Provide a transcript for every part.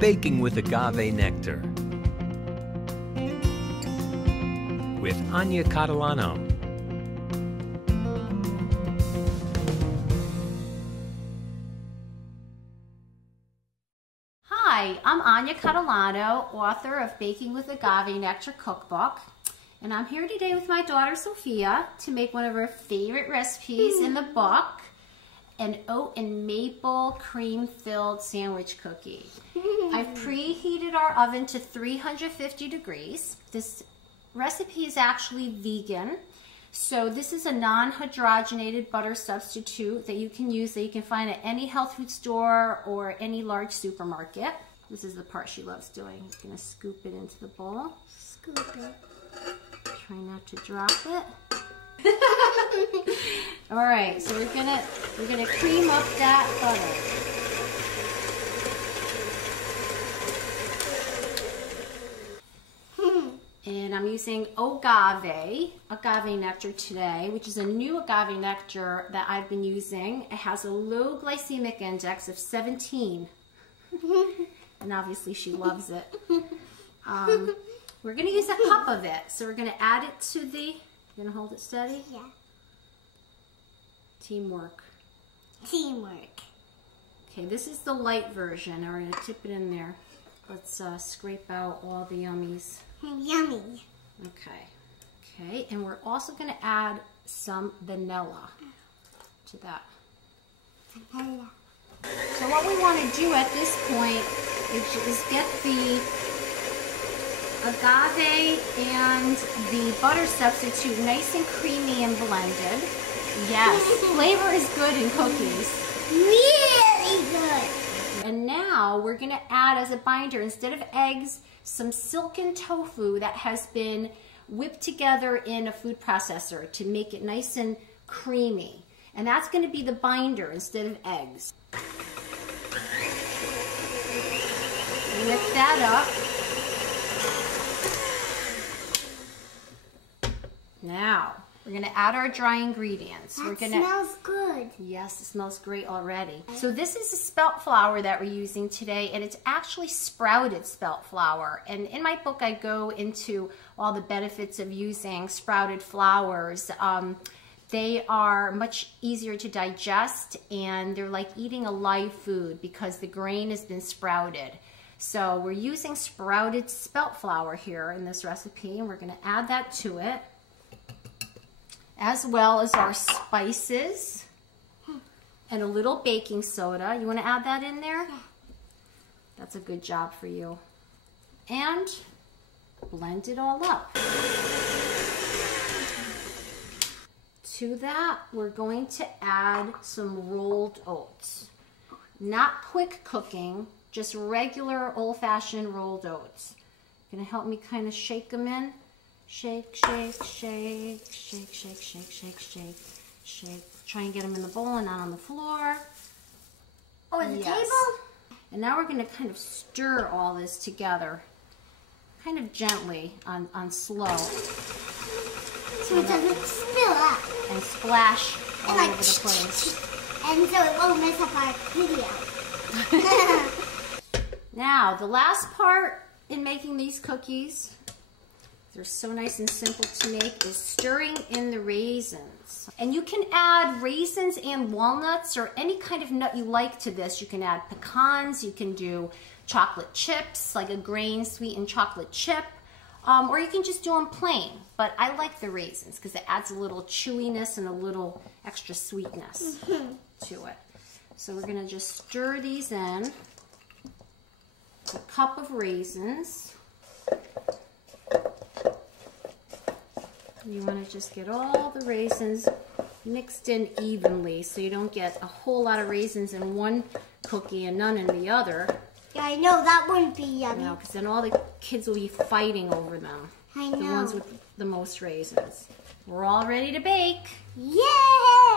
Baking with Ohgave Nectar with Ania Catalano. Hi, I'm Ania Catalano, author of Baking with Ohgave Nectar cookbook, and I'm here today with my daughter Sophia to make one of her favorite recipes in the book, an oat and maple cream filled sandwich cookie. I've preheated our oven to 350 degrees. This recipe is actually vegan. So this is a non-hydrogenated butter substitute that you can use, that you can find at any health food store or any large supermarket. This is the part she loves doing. I'm gonna scoop it into the bowl. Scoop it. Try not to drop it. All right, so we're gonna cream up that butter. And I'm using Ohgave nectar today, which is a new Ohgave nectar that I've been using. It has a low glycemic index of 17. And obviously she loves it. We're gonna use a cup of it. So we're gonna add it to the, you're gonna hold it steady? Yeah. Teamwork. Teamwork. Okay, this is the light version. And we're gonna tip it in there. Let's scrape out all the yummies. Yummy. Okay, and we're also going to add some vanilla to that. Vanilla. So what we want to do at this point is get the Ohgave and the butter substitute nice and creamy and blended. Yes, flavor is good in cookies. Really good. And now we're going to add as a binder, instead of eggs, some silken tofu that has been whipped together in a food processor to make it nice and creamy. And that's going to be the binder instead of eggs. Whip that up. Now, we're going to add our dry ingredients. That smells good. Yes, it smells great already. So this is a spelt flour that we're using today, and it's actually sprouted spelt flour. And in my book, I go into all the benefits of using sprouted flours. They are much easier to digest, and they're like eating a live food because the grain has been sprouted. So we're using sprouted spelt flour here in this recipe, and we're going to add that to it, as well as our spices and a little baking soda. You want to add that in there? Yeah. That's a good job for you. And blend it all up. To that, we're going to add some rolled oats. Not quick cooking, just regular old-fashioned rolled oats. Gonna help me kind of shake them in. Shake, shake, shake, shake, shake, shake, shake, shake, shake. Try and get them in the bowl and not on the floor. Or the table? And now we're going to kind of stir all this together, kind of gently on slow. So it doesn't spill out. And splash all like, over the place. And so it won't mess up our video. Now, the last part in making these cookies, they're so nice and simple to make, is stirring in the raisins. And you can add raisins and walnuts or any kind of nut you like to this. You can add pecans, you can do chocolate chips, like a grain sweetened chocolate chip, or you can just do them plain. But I like the raisins because it adds a little chewiness and a little extra sweetness to it. So we're gonna just stir these in. A cup of raisins. You want to just get all the raisins mixed in evenly so you don't get a whole lot of raisins in one cookie and none in the other. Yeah, I know, that wouldn't be yummy. No, because then all the kids will be fighting over them. I know. The ones with the most raisins. We're all ready to bake. Yay!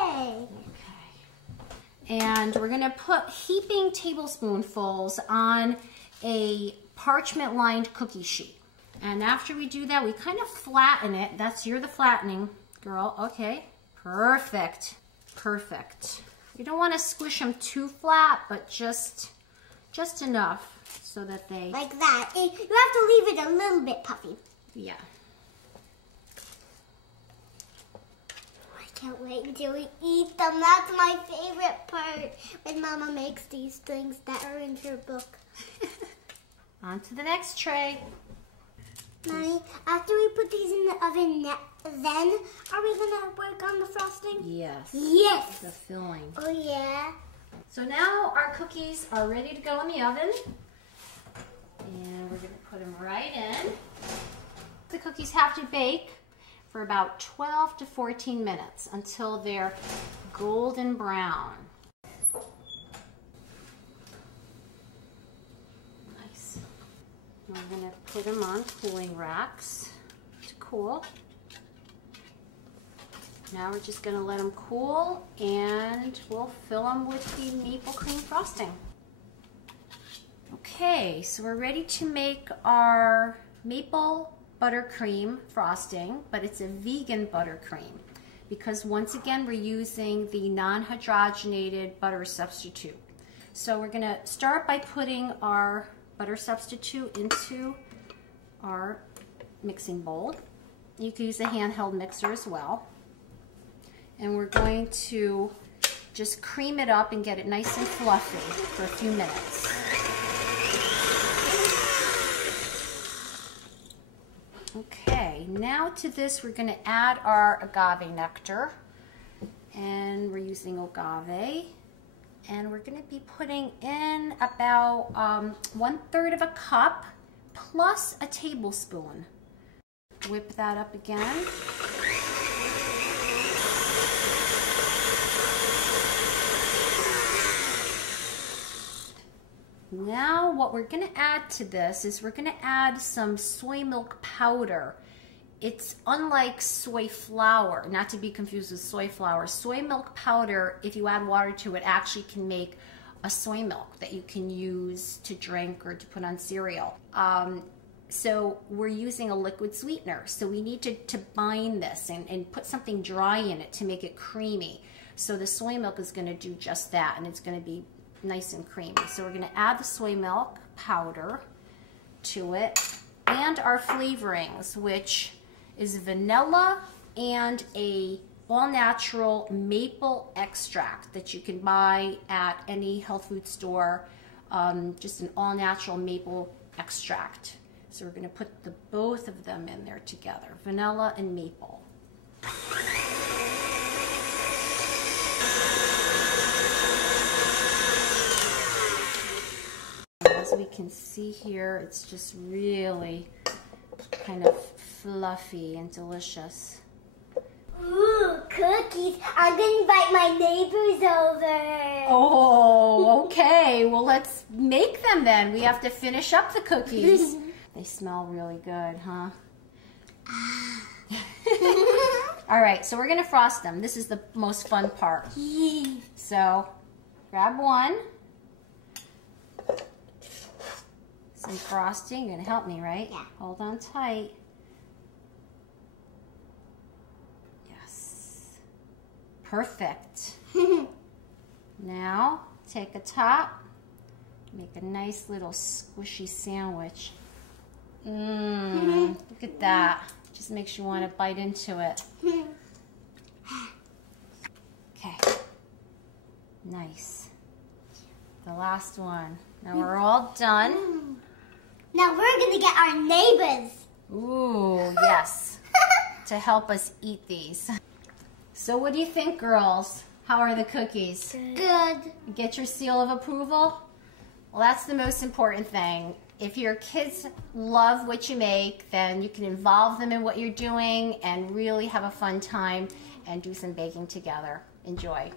Okay. And we're going to put heaping tablespoonfuls on a parchment-lined cookie sheet. And after we do that, we kind of flatten it. You're the flattening girl. Okay, perfect, perfect. You don't want to squish them too flat, but just enough so that they... Like that. You have to leave it a little bit puffy. Yeah. I can't wait until we eat them. That's my favorite part. When Mama makes these things that are in her book. On to the next tray. Mommy, after we put these in the oven, then are we going to work on the frosting? Yes. Yes. The filling. Oh, yeah. So now our cookies are ready to go in the oven. And we're going to put them right in. The cookies have to bake for about 12 to 14 minutes until they're golden brown. Nice. We're going to put them on cooling racks to cool. Now we're just going to let them cool and we'll fill them with the maple cream frosting. Okay, so we're ready to make our maple buttercream frosting, but it's a vegan buttercream because once again we're using the non-hydrogenated butter substitute. So we're going to start by putting our butter substitute into our mixing bowl. You can use a handheld mixer as well. And we're going to just cream it up and get it nice and fluffy for a few minutes. Okay, now to this we're going to add our agave nectar. And we're using Ohgave. And we're going to be putting in about 1/3 of a cup plus a tablespoon. Whip that up again. Now what we're going to add to this is we're going to add some soy milk powder. It's unlike soy flour, not to be confused with soy flour. Soy milk powder, if you add water to it, actually can make a soy milk that you can use to drink or to put on cereal. So we're using a liquid sweetener. So we need to bind this and put something dry in it to make it creamy. So the soy milk is going to do just that, and it's going to be nice and creamy. So we're going to add the soy milk powder to it and our flavorings, which is vanilla and a all-natural maple extract that you can buy at any health food store, just an all-natural maple extract. So we're going to put both of them in there together, vanilla and maple. As we can see here, it's just really kind of fluffy and delicious. Ooh, cookies. I'm going to invite my neighbors over. Oh, okay. Well, let's make them then. We have to finish up the cookies. They smell really good, huh? All right, so we're going to frost them. This is the most fun part. So, grab one. Some frosting. You're going to help me, right? Yeah. Hold on tight. Yes. Perfect. Now, take a top. Make a nice little squishy sandwich. Look at that. Just makes you want to bite into it. Okay. Nice. The last one. Now we're all done. Now we're going to get our neighbors. Ooh, yes. To help us eat these. So what do you think, girls? How are the cookies? Good. Get your seal of approval? Well, that's the most important thing. If your kids love what you make, then you can involve them in what you're doing and really have a fun time and do some baking together. Enjoy.